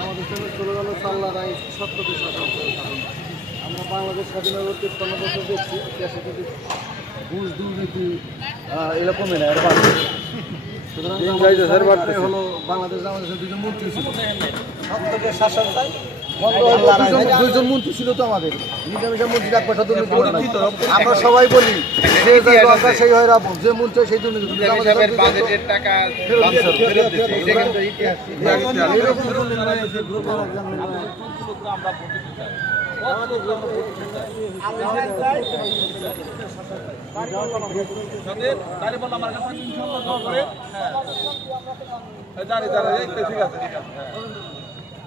আমাদের সঙ্গে চলে গেল সাল্লা রায় সত্যকে শাসন আমরা বাংলাদেশ স্বাধীনতা তিপ্পান্ন বছর দেখছি ইতিহাসে কিন্তু ঘুষ দুর্নীতি এগুলো কমে না এর সুতরাং এর হলো বাংলাদেশ আমাদের দুজন মন্ত্রী ছিল সত্যকে শাসন চাই দুজন- দুইজন মন্ত্রী ছিল তো আমাদের। নিজামিশা মন্ত্রী এক পয়সা দুর্নীতি আমরা সবাই বলি। যে দরকার সেই হয় রাবণ যে মন্ত্রী হয় সেই দুর্নীতি। আমাদের সব দুজন তো- টাকা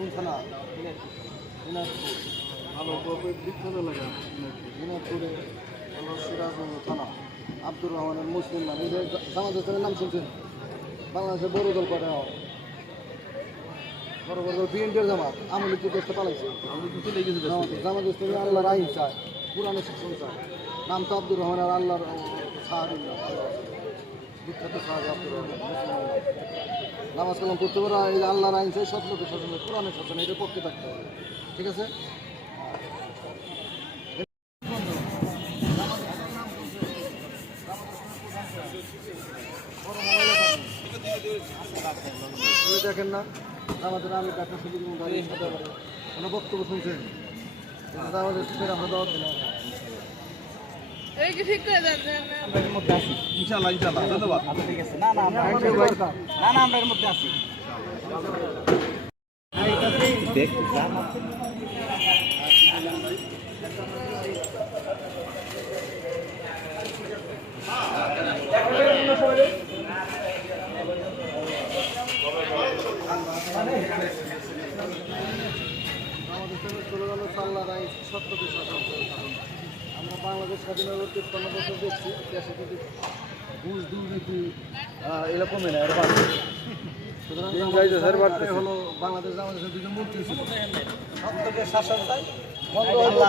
কোন থানা দিনাজপুর ভালো বিখ্যাত এলাকা দিনাজপুরে হলো সিরাজগঞ্জ থানা আব্দুর রহমানের মুসলিম নাম এই যে জামাত ইসলামের নাম শুনছেন? বাংলাদেশের বড় দল করে। বড় বড় বিএনপির জামাত। আমলি কি দেশটা পালাইছে? জামাত ইসলামী আল্লাহর আইন চায় পুরানো শাসন চায় নাম তো আব্দুর রহমান আর আল্লাহর সাহাবি। নামাজ কালাম পড়তে পারা, এই আল্লাহর আইন চাই সতলোকের শাসন কোরআনের শাসন এটার পক্ষে থাকতে হবে। ঠিক আছে? দেখেন না, আমাদের আমি ডাক্তার সুদীপ কোনো বক্তব্য শুনছেন? আমাদের আমরা দাওয়াত দিলাম। আমাদের চলে গেল সাল্লা রায় সত্যকে শাসন করে আমরা বাংলাদেশ স্বাধীনতা তিপ্পান্ন বছর দেখছি ইতিহাসে কিন্তু ঘুষ দুর্নীতি কমে না এর বাড়ছে। হলো বাংলাদেশ আমাদের দুজন মন্ত্রী ছিল। সত্যকে শাসন চাই।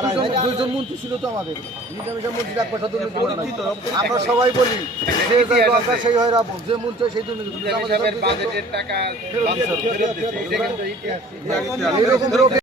দুজন- দুইজন মন্ত্রী ছিল তো আমাদের। নিজামিশা মন্ত্রী এক পয়সা দুর্নীতি করে নাই। আমরা সবাই বলি যে দরকার সেই হয় যে মন্ত্রী সেই দুর্নীতি। করে।